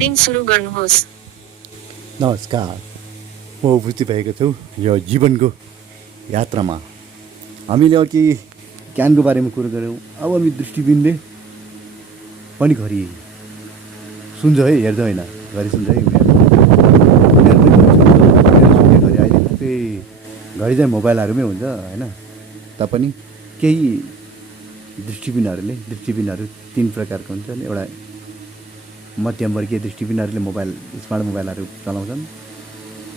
Recording सुरु गर्नुहोस्। नमस्कार, म उपस्थित भएको छु यो जीवनको यात्रामा। हामीले अघि ज्ञानको बारेमा कुरो गऱ्यौँ। अब हामी दृष्टिबिनले पनि घरि सुन्छ है, हेर्छ होइन, घरि सुन्छ है। उनीहरू सुन्ने घरि अहिले खासै घरि चाहिँ मोबाइलहरूमै हुन्छ होइन। तापनि केही दृष्टिबिनहरू 3 प्रकारको हुन्छन्। एउटा मध्यमवर्गीय दृष्टिबिनहरूले स्मार्ट मोबाइलहरू चलाउँछन्।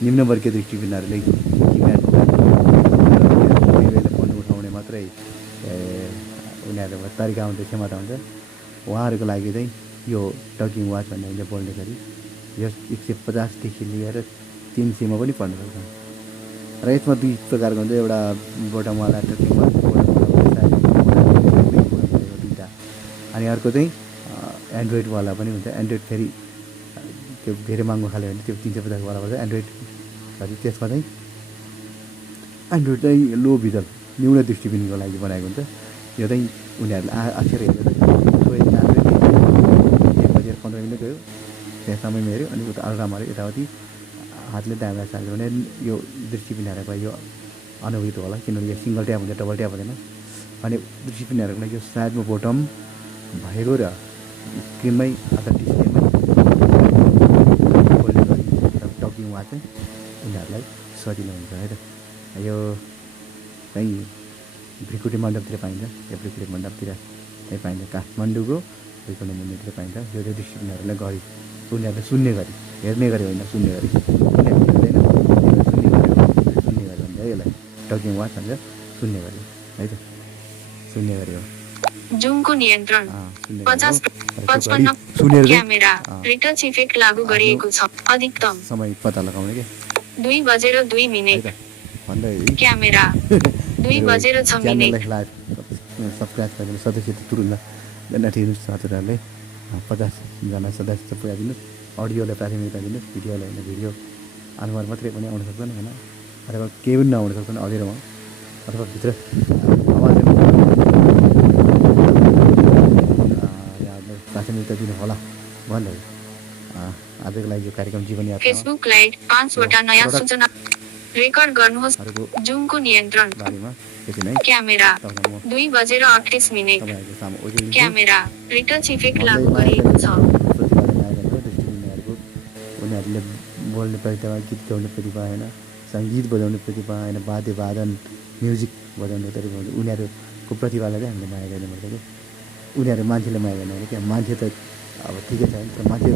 निम्नवर्गीय दृष्टिबिनहरूले किप्याड मोबाइल फोन उठाउने मात्रै उनीहरूको तरिका हुन्छ, क्षमता हुन्छ। उहाँहरूको लागि चाहिँ यो टकिङ वाच भन्ने हामीले बोल्ने गरी यस 150 लिएर 300 पनि पर्न सक्छ। र यसमा 2 प्रकारको हुन्छ। एउटा बटमवाला टकिङ वाच, दुईवटा, अनि अर्को चाहिँ एन्ड्रोइडवाला पनि हुन्छ। एन्ड्रोइड फेरि त्यो धेरै महँगो खाले भने त्यो 350 वाला पर्छ। एन्ड्रोइड घरि त्यसमा चाहिँ एन्ड्रोइड चाहिँ लो भिजन न्यून दृष्टिबिनको लागि बनाएको हुन्छ। यो चाहिँ उनीहरूले आखेर हेरेर 1 बजेर 15 मिनट गयो, त्यहाँ समयमा हेऱ्यो, अनि उता अल्ट्रामा हेऱ्यो, यताउति हातले दायाँ चाल्यो भने यो दृष्टिबिनहरूको यो अनुभूत होला। किनभने यो सिङ्गल ट्याप हुन्छ, डबल ट्याप हुँदैन। अनि दृष्टिबिनहरूको लागि यो साइडमा बोटम भएको र स्क्रिनमै अथवा डिस्प्लेमै टकिङ वाच चाहिँ उनीहरूलाई सजिलो हुन्छ है त। यो चाहिँ भ्रिकुटी मण्डपतिर पाइन्छ। यो भ्रिकुटी मण्डपतिर चाहिँ पाइन्छ, काठमाडौँको भ्रिकुटी मण्डपतिर पाइन्छ। यो चाहिँ दृष्टिबिनहरूलाई घरि उनीहरूले सुन्ने गरी, हेर्ने गरी होइन, सुन्ने गरी। उनीहरूले हेर्दैन, सुन्ने गरी भन्छ है। यसलाई टकिङ वाच भन्छ, सुन्ने गरी है त, सुन्ने गरी हो। जुमको नियन्त्रण 50-55 क्यामेरा रिटच इफेक्ट लागू गरिएको छ। अधिकतम समय पत्ता लगाउने के 2:02 भन्दै क्यामेरा 2:06 लाइभ सब्सक्राइब गरेर सदस्य तुरुन्त नठिनु साथीहरूले 50जना सदस्य पुऱ्याइदिनु। अडियोलाई प्राथमिकता दिनु, भिडियोलाई होइन। भिडियो अनुहार मात्रै पनि आउन सक्छन् होइन, अथवा केही पनि नआउन सक्छन् अँध्यारोमा, अथवा भित्र प्राथमिकता दिनु होला भन्दै आजको लागि यो कार्यक्रम जीवन यात्रा फेसबुक लाइभ 5 वटा नयाँ सूचना रेकर्ड गर्नुहोस्। जुमको नियन्त्रण क्यामेरा 2:38 क्यामेरा रिटच इफेक्ट लागू गरिएको छ। उनीहरूले बोल्ने प्रतिभा, गीत गाउने प्रतिभा होइन, सङ्गीत बजाउने प्रतिभा होइन, वाद्य वादन म्युजिक बजाउने प्रतिभा हुन्छ। उनीहरूको प्रतिभालाई चाहिँ हामीले माया गर्नुपर्छ कि उनीहरू मान्छेले माया गर्नु होइन क्या। मान्छे त अब ठिकै छ, मान्छे